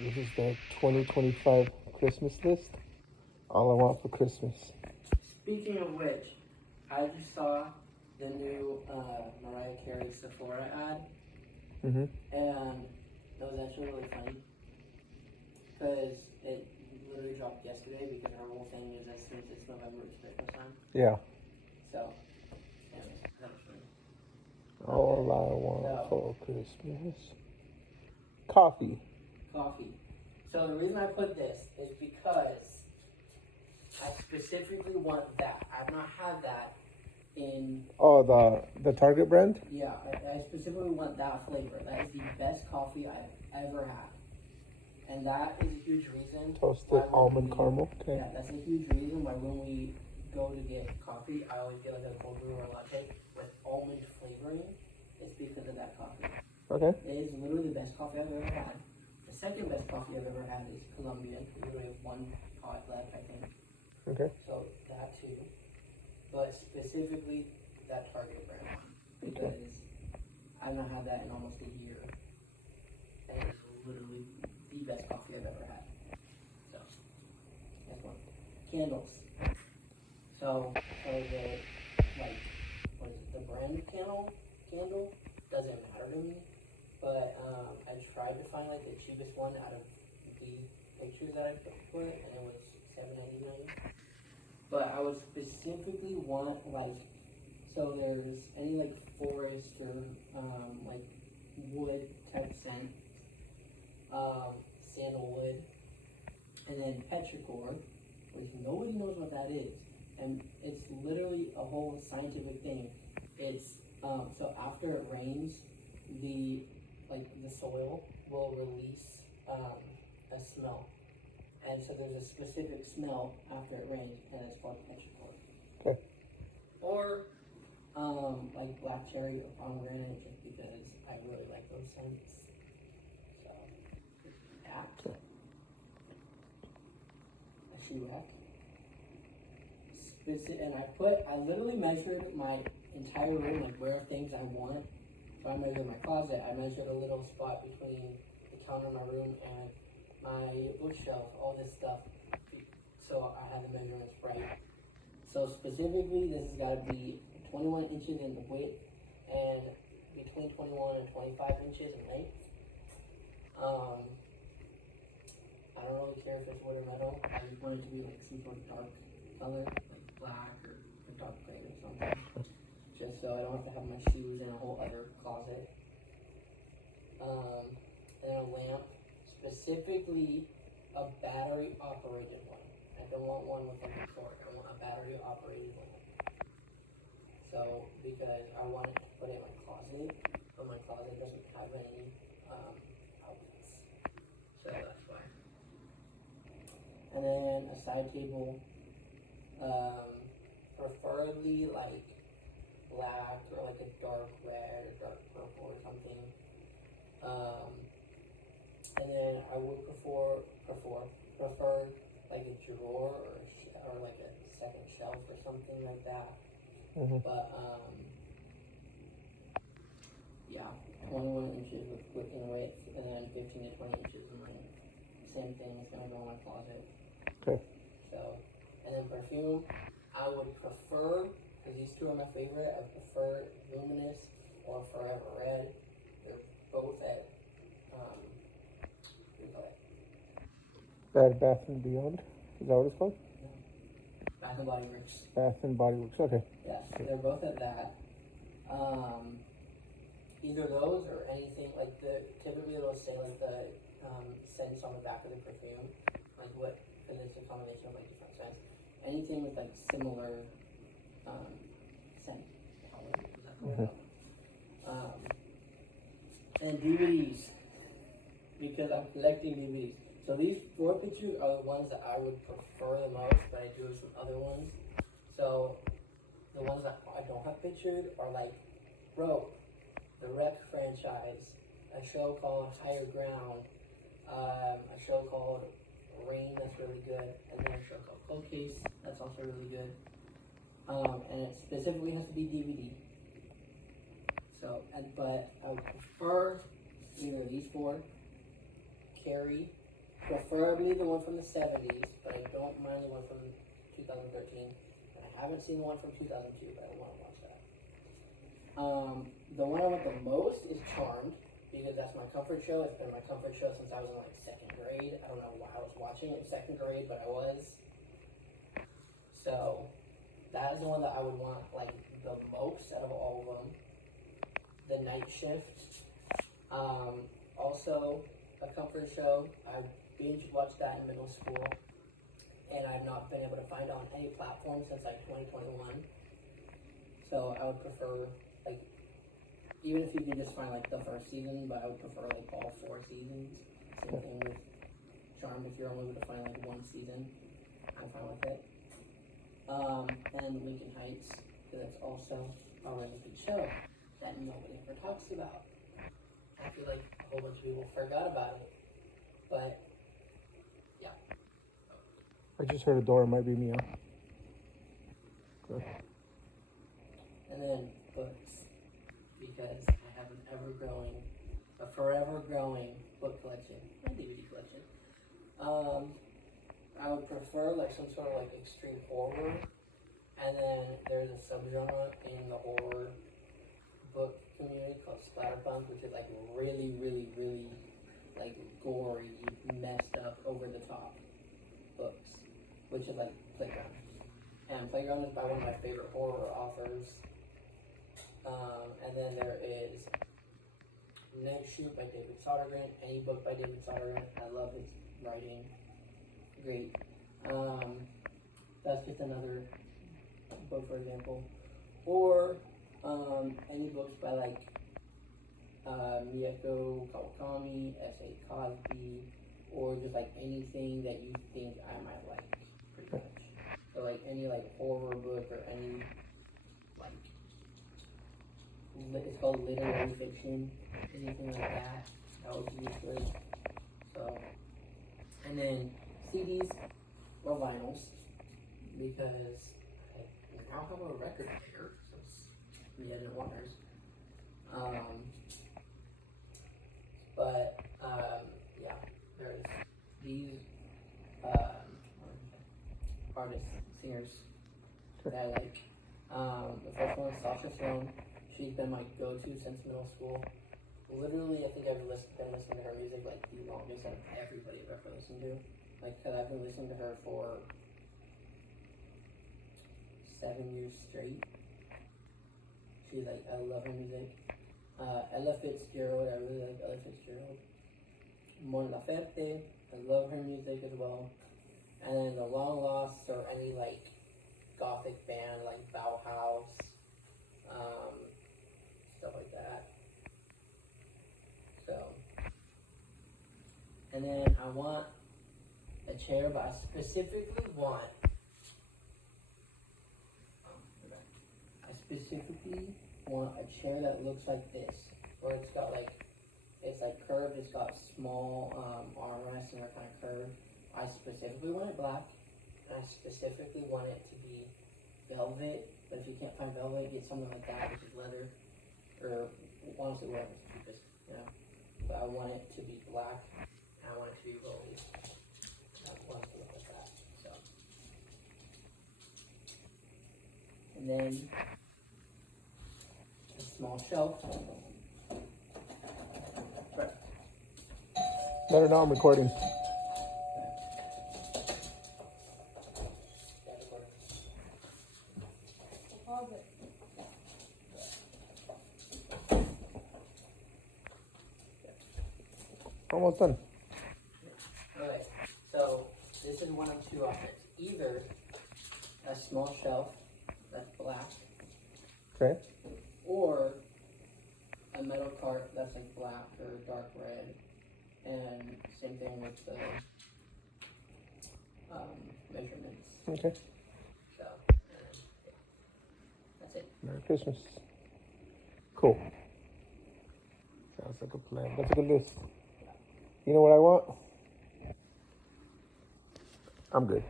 This is the 2025 Christmas list. All I want for Christmas. Speaking of which, I just saw the new Mariah Carey Sephora ad, Mm-hmm. and it was actually really funny because it literally dropped yesterday because her whole thing is as soon as it's November, it's Christmas time. Yeah. So, anyways, that was funny. All I want for Christmas. Coffee. Coffee. So the reason I put this is because I specifically want that. I've not had that in... Oh, the Target brand? Yeah, I specifically want that flavor. That is the best coffee I've ever had. And that is a huge reason. Toasted almond caramel. Okay. Yeah, that's a huge reason why when we go to get coffee, I always get like a cold brew or a latte with almond flavoring. It's because of that coffee. Okay. It is literally the best coffee I've ever had. The second best coffee I've ever had is Colombian. We only have one pot left, I think. Okay. So that too. But specifically that Target brand. Because I've not had that in almost a year. And it's literally the best coffee I've ever had. So, next one. Candles. So the, like, what is it, the brand candle doesn't matter to me. But I tried to find like the cheapest one out of the pictures that I put, and it was $7.99. But I would specifically want like, so there's any like forest or like wood type scent, sandalwood, and then petrichor, which nobody knows what that is, and it's literally a whole scientific thing. It's so after it rains, the soil will release a smell. And so there's a specific smell after it rains, and it's called petrichor. Okay. Or like black cherry or pomegranate, just because I really like those scents. So that. A shoe rack. And I literally measured my entire room, like where things I want. So I measured my closet. I measured a little spot between the counter in my room and my bookshelf, all this stuff. So I had the measurements right. So specifically, this has got to be 21 inches in width and between 21 and 25 inches in length. I don't really care if it's wood or metal. I just want it to be like some sort of dark color, like black or a dark gray or something. Just so I don't have to have my shoes in a whole other closet. And a lamp, specifically a battery operated one. I don't want one with a cord. I want a battery operated one. So, because I wanted to put it in my closet, but my closet doesn't have any outlets. So that's why. And then a side table, preferably like black or like a dark red or dark purple or something. And then I would prefer like a drawer or like a second shelf or something like that. Mm-hmm. But yeah, 21 inches in width and then 15 to 20 inches in length. Same thing is gonna go in my closet. Okay. So, and then perfume, I would prefer, because these two are my favorite, I prefer Luminous or Forever Red. They're both at, what do you call it? Bed Bath and Beyond. Is that what it's called? No. Bath and Body Works. Bath and Body Works. Okay. Yes, they're both at that. Either those or anything, like typically it'll say like the scents on the back of the perfume, like what, because it's a combination of like different scents. Anything with like similar scent palette, is that called? And DVDs, because I'm collecting DVDs. So these 4 pictures are the ones that I would prefer the most, but I do have some other ones. So the ones that I don't have pictured are like Rope, the Rec franchise, a show called Higher Ground, a show called Rain that's really good, and then a show called Cold Case that's also really good. And it specifically has to be DVD. So, but I would prefer either of these 4, Carrie, preferably the one from the 70s, but I don't mind the one from 2013. And I haven't seen the one from 2002, but I want to watch that. The one I want the most is Charmed, because that's my comfort show. It's been my comfort show since I was in like second grade. I don't know why I was watching it in second grade, but I was. So that is the one that I would want like the most out of all of them. The Night Shift, also a comfort show. I binge watched that in middle school, and I've not been able to find it on any platform since like 2021. So I would prefer like, even if you could just find like the first season, but I would prefer like all 4 seasons. Same thing with Charmed. If you're only able to find like 1 season, I'm fine with it. And Lincoln Heights, because that's also a really good show that nobody ever talks about. I feel like a whole bunch of people forgot about it, but yeah. I just heard a door. It might be me. Huh? And then books, because I have a forever growing book collection, and DVD collection. I would prefer like some sort of like extreme horror, and then there's a subgenre in the horror book community called splatterpunk, which is like really, really, really like gory, messed up, over the top books, which is like Playground. And Playground is by one of my favorite horror authors. And then there is Night Shoot by David Sodergren. Any book by David Sodergren, I love his writing. Great. That's just another book, for example. Or any books by like Miyako Kawakami, S.A. Cosby, or just like anything that you think I might like, pretty much. So like any like horror book or any like, it's called literary fiction, anything like that, that would be great. So, and then CDs or vinyls, because I now have a record player since we didn't want ours. Yeah, there's these artists, singers that I like. The first one is Sasha Sloan. She's been my go-to since middle school. Literally, I think I've been listening to her music like the longest out of everybody I've ever listened to. Like, cause I've been listening to her for 7 years straight. She's like, I love her music. Ella Fitzgerald, I really like Ella Fitzgerald. Mon Laferte, I love her music as well. And then the Long Lost, or any like gothic band like Bauhaus, stuff like that. So, and then I want a chair, but I specifically want a chair that looks like this, where it's got like, it's like curved, it's got small armrests and they're kind of curved. I specifically want it black, and I specifically want it to be velvet, but if you can't find velvet, get something like that, which is leather, or honestly whatever's cheapest, you know. But I want it to be black, and I want it to be rolly. I want it to look like that, so. And then a small shelf. Right. Better now I'm recording. Almost done. Okay, so this is one of 2 options. Either a small shelf that's black, Okay. or a metal cart that's like black or dark red, and same thing with the measurements. Okay. So, yeah, that's it. Merry Christmas. Cool. Sounds like a plan. That's a good list. You know what I want? I'm good.